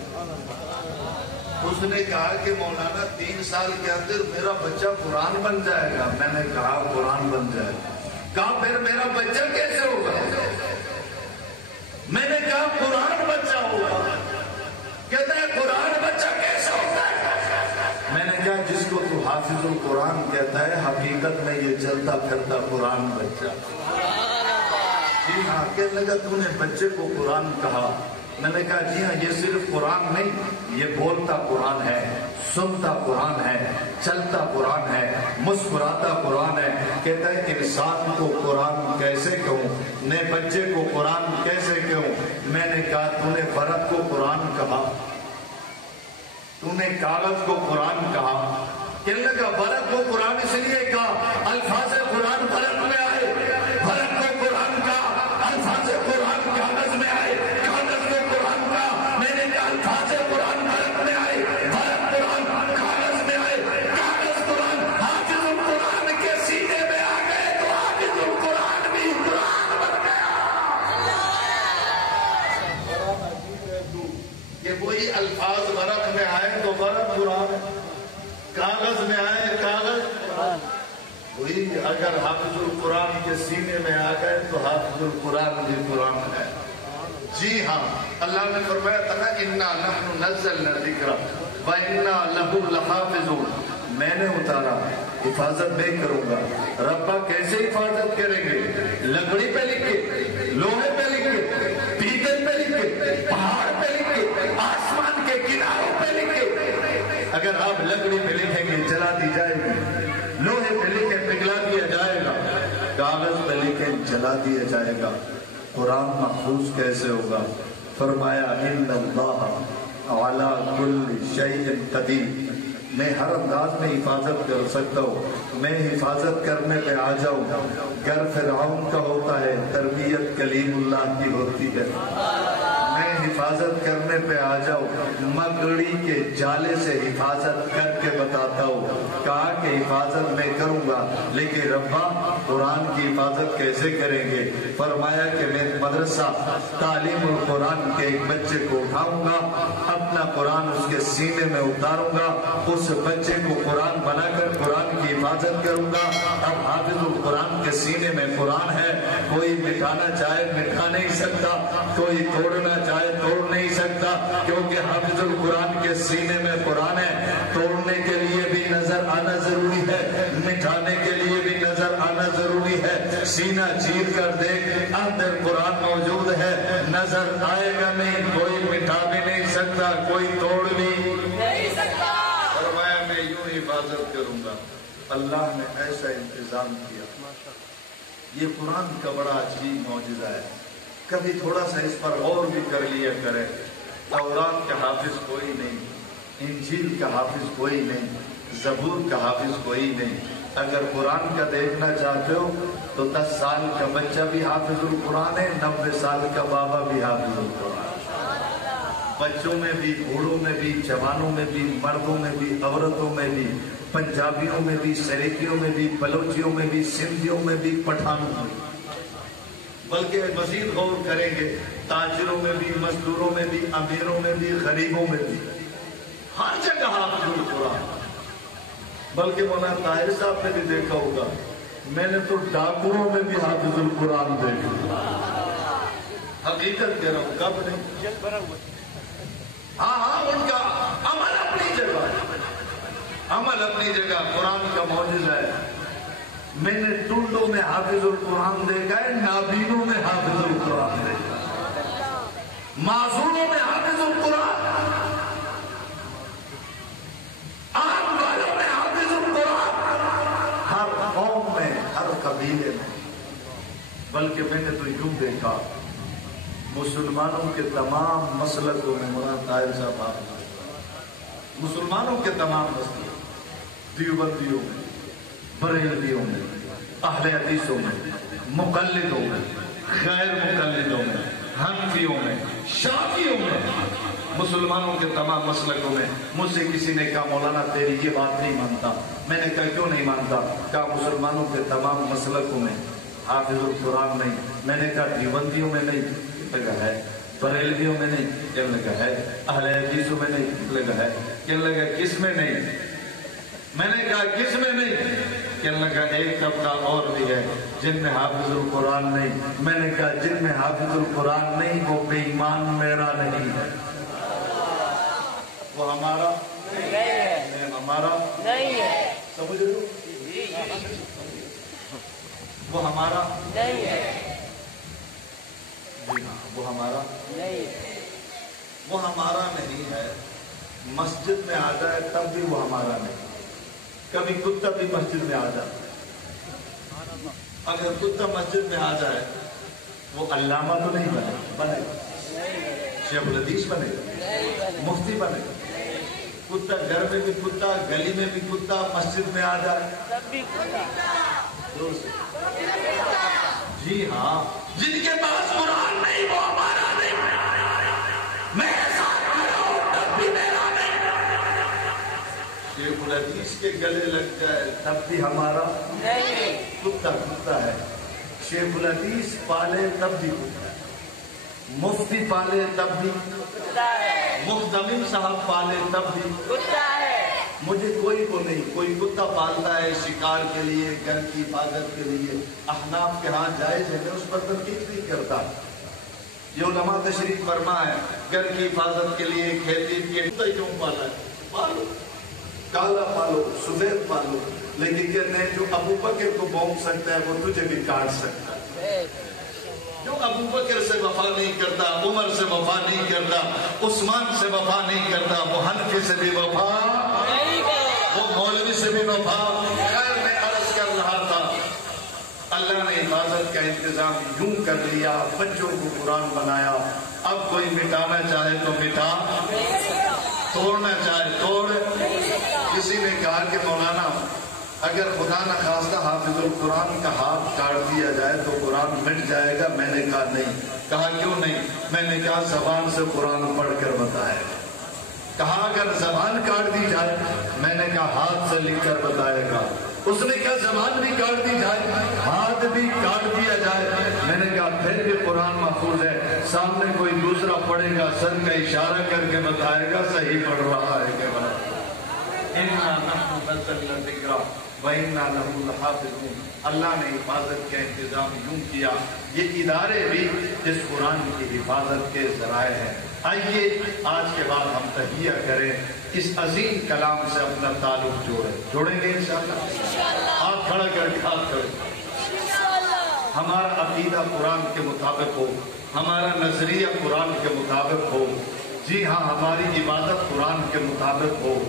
اس نے کہا کہ مولانا 3 سال کے اندر میرا بچہ قرآن بن جائے گا۔ میں نے کہا قرآن بن جائے گا۔ کہا پھر میرا بچہ کیسے ہوگا؟ میں نے کہا قرآن بچہ ہوگا۔ کہتا ہے قرآن بچہ کیسے ہوگا؟ میں نے کہا جس کو تو حافظ القرآن کہتا ہے حقیقت میں یہ چلتا پھرتا قرآن بچہ۔ جی ہاں، کہنے لگا تو نے بچے کو قرآن کہا۔ میں نے کہا جی ہاں، یہ صرف قرآن نہیں، یہ بولتا قرآن ہے، سنتا قرآن ہے، چلتا قرآن ہے، مسکراتا قرآن ہے۔ کہتا ہے انسان کو قرآن کیسے کہوں، نئے بچے کو قرآن کیسے کہوں؟ میں نے کہا تو نے ورق کو قرآن کہا، تو نے کاغذ کو قرآن کہا۔ کہنے لگا ورق کو قرآن اس لیے کہا الفاظ قرآن ورق میں آئے، ورق کو قرآن کہا الفاظ قرآن کاغذ میں آئے، کاغذ میں قرآن کہا۔ میں نے کہا الفاظ قرآن ورق میں آئے، ورق قرآن کاغذ میں آئے، کاغذ قرآن ہاتھ کوئی اگر حافظ القرآن کے سینے میں آ گئے تو حافظ القرآن بھی قرآن ہے. جی ہاں، اللہ نے فرمایا تھا نا اِنَّا نَحْنُ نَزَّلْنَا الذِّكْرَ وَإِنَّا لَهُ لَحَافِظُونَ. میں نے اتارا، حفاظت میں کروں گا. ربا کیسے حفاظت کریں گے؟ لکڑی پہ لکھ کے، لوہے پہ لکھ کے، پیتل پہ لکھ کے، پہاڑ پہ لکھ کے، آسمان کے کناروں پہ لکھ کے. اگر آپ لکڑی پہ لکھیں گے جلا دی جائے گی، لوہے پہ لکھیں پگھلا دیا جائے گا، کاغذ پہ لکھیں جلا دیا جائے گا. قرآن محفوظ کیسے ہوگا؟ فرمایا ان اللہ علی کل شیء قدیر. میں ہر انداز میں حفاظت کر سکتا ہوں. میں حفاظت کرنے پہ آ جاؤں. گر فرعون کا ہوتا ہے، تربیت کلیم اللہ کی ہوتی ہے. میں حفاظت کرنے پہ آ جاؤں، مکڑی کے جالے سے حفاظت کر کے بتاتا ہوں. کہا کہ حفاظت میں کروں گا، لیکن ربا قرآن کی حفاظت کیسے کریں گے؟ فرمایا کہ میں مدرسہ تعلیم القرآن کے ایک بچے کو اٹھاؤں گا، اپنا قرآن اس کے سینے میں اتاروں گا، اس بچے کو قرآن بنا کر قرآن کی حفاظت کروں گا. اب حافظ القرآن کے سینے میں قرآن ہے، کوئی مٹانا چاہے مٹا نہیں سکتا، کوئی توڑنا چاہے توڑ نہیں سکتا، کیونکہ حافظ القرآن کے سینے میں قرآن ہے. توڑنے کے لیے بھی نظر آنا ضروری ہے، مٹانے کے لیے بھی نظر آنا ضروری ہے. سینہ چیر کر دیکھ، اندر قرآن موجود ہے، نظر آئے گا نہیں، کوئی مٹا بھی نہیں سکتا، کوئی توڑ بھی نہیں سکتا. فرمایا میں یوں حفاظت کروں گا. اللہ نے ایسا انتظام کیا. یہ قرآن کا بڑا عجیب معجزہ ہے. کبھی تھوڑا سا اس پر غور بھی کر لیا کرے. تورات کا حافظ کوئی نہیں، انجیل کا حافظ کوئی نہیں، زبور کا حافظ کوئی نہیں. اگر قرآن کا دیکھنا چاہتے ہو تو 10 سال کا بچہ بھی حافظ القرآن ہے، 90 سال کا بابا بھی حافظ القرآن. بچوں میں بھی، بوڑھوں میں بھی، جوانوں میں بھی، مردوں میں بھی، عورتوں میں بھی، پنجابیوں میں بھی، سریکیوں میں بھی، بلوچیوں میں بھی، سندھیوں میں بھی، پٹھانوں میں بھی. بلکہ مزید غور کریں گے، تاجروں میں بھی، مزدوروں میں بھی، امیروں میں بھی، غریبوں میں بھی، ہر جگہ حافظ القرآن. بلکہ مولانا طاہر صاحب نے بھی دیکھا ہوگا، میں نے تو ڈاکوؤں میں بھی حافظ القرآن دیکھا. حقیقت کہہ رہا ہوں، کب نہیں. ہاں ان کا عمل اپنی جگہ، عمل اپنی جگہ قرآن کا معجزہ ہے. میں نے ٹنڈوں میں حافظ القرآن دیکھا ہے، نابینوں میں حافظ القرآن دیکھا ہے، معذوروں میں حافظ القرآن، عام والوں میں حافظ القرآن، ہر قوم میں، ہر قبیلے میں. بلکہ میں نے تو یوں دیکھا مسلمانوں کے تمام مسلکوں میں. مولانا طاہر صاحب مسلمانوں کے تمام مسلک، دیوبندیوں میں، بریلویوں میں، اہل حدیثوں میں، مقلدوں میں، غیر مقلدوں میں، حنفیوں میں، شافعیوں میں، مسلمانوں کے تمام مسلکوں میں. مجھ سے کسی نے کہا مولانا تیری یہ بات نہیں مانتا. میں نے کہا کیوں نہیں مانتا؟ کہا مسلمانوں کے تمام مسلکوں میں حافظ القرآن نہیں. میں نے کہا دیوبندیوں میں نہیں، لگا ہے. بریلویوں میں نہیں، کہنے لگا ہے. اہل حدیثوں میں نہیں، لگا ہے. کہنے لگا کس میں نہیں؟ میں نے کہا کس میں نہیں؟ کہنے لگا ایک طبقہ اور بھی ہے جن میں حافظ القرآن نہیں. میں نے کہا جن میں حافظ القرآن نہیں وہ بے ایمان میرا نہیں ہے، وہ ہمارا نہیں ہے، ہمارا نہیں ہے. سمجھ لو، وہ ہمارا نہیں ہے. وہ ہمارا نہیں ہے، وہ ہمارا نہیں ہے. مسجد میں آ جائے تب بھی وہ ہمارا نہیں. کبھی کتا بھی مسجد میں آ جائے، اگر کتا مسجد میں آ جائے وہ علامہ تو نہیں بنے گا، شیخ الحدیث بنے گا، مفتی بنے گا. کتا گھر میں بھی کتا، گلی میں بھی کتا، مسجد میں آ جائے. جی ہاں، جن کے پاس قرآن نہیں وہ ہمارا نہیں. میں ساتھ کھڑا ہوں تب بھی میرا نہیں. شیخ الحدیث کے گلے لگ جائے تب بھی ہمارا نہیں. کتا کتا ہے. شیخ الحدیث پالے تب بھی کتا ہے، مفتی پالے تب بھی کتا ہے، مخدمین صاحب پالے تب بھی کتا ہے. مجھے کوئی کو نہیں. کوئی کتا پالتا ہے شکار کے لیے, گھر کی حفاظت کے لیے, احناف کے ہاں جائز ہے, میں اس پر تنقید نہیں کرتا. یہ علماء تشریف فرما ہے گھر کی حفاظت کے لیے, کھیتی کے کتا کیوں پالا ہے؟ پالو, کالا پالو, سفید پالو, لیکن کہتے ہیں جو ابو بکر کو بھونک سکتا ہے وہ تجھے بھی کاٹ سکتا ہے. جو ابو بکر سے وفا نہیں کرتا, عمر سے وفا نہیں کرتا, عثمان سے وفا نہیں کرتا, وہ حنفی سے بھی وفا, وہ مولوی سے بھی وفا. خیر میں عرض کر رہا تھا, اللہ نے حفاظت کا انتظام یوں کر لیا, بچوں کو قرآن بنایا. اب کوئی مٹانا چاہے تو مٹا, توڑنا چاہے توڑ. کسی نے کہا کہ مولانا اگر خدا نہ خواستہ حافظ القرآن کا ہاتھ کاٹ دیا جائے تو قرآن مٹ جائے گا. میں نے کہا نہیں. کہا کیوں نہیں؟ میں نے کہا زبان سے قرآن پڑھ کر بتائے. کہا اگر زبان کاٹ دی جائے, میں نے کہا ہاتھ سے لکھ کر بتائے گا. اس نے کہا زبان بھی کاٹ دی جائے, ہاتھ بھی کاٹ دیا جائے. میں نے کہا پھر بھی قرآن محفوظ ہے. سامنے کوئی دوسرا پڑھے گا, سر کا اشارہ کر کے بتائے گا صحیح پڑھ رہا ہے کہ بنا. وَإِنَّا لَهُ لَحَافِظُونَ. اللہ نے حفاظت کا انتظام یوں کیا. یہ ادارے بھی اس قرآن کی حفاظت کے ذرائع ہیں. آئیے آج کے بعد ہم تحیہ کریں, اس عظیم کلام سے اپنا تعلق جوڑیں گے انشاءاللہ. ہاتھ کھڑا کر کے ہاتھ کریں. ہمارا عقیدہ قرآن کے مطابق ہو, ہمارا نظریہ قرآن کے مطابق ہو. جی ہاں, ہماری عبادت قرآن کے مطابق ہو.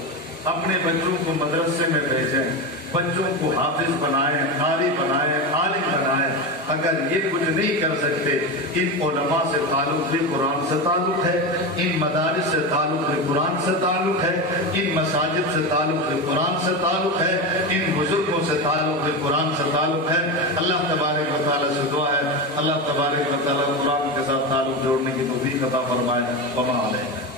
اپنے بچوں کو مدرسے میں بھیجیں, بچوں کو حافظ بنائیں, قاری بنائیں, عالم بنائیں. اگر یہ کچھ نہیں کر سکتے, ان علماء سے تعلق بھی قرآن سے تعلق ہے, ان مدارس سے تعلق بھی قرآن سے تعلق ہے, ان مساجد سے تعلق بھی قرآن سے تعلق ہے, ان بزرگوں سے تعلق بھی قرآن سے تعلق ہے. اللہ تبارک و تعالیٰ سے دعا ہے, اللہ تبارک و تعالیٰ قرآن کے ساتھ تعلق جوڑنے کی توفیق عطا فرمائے. وما علیہ.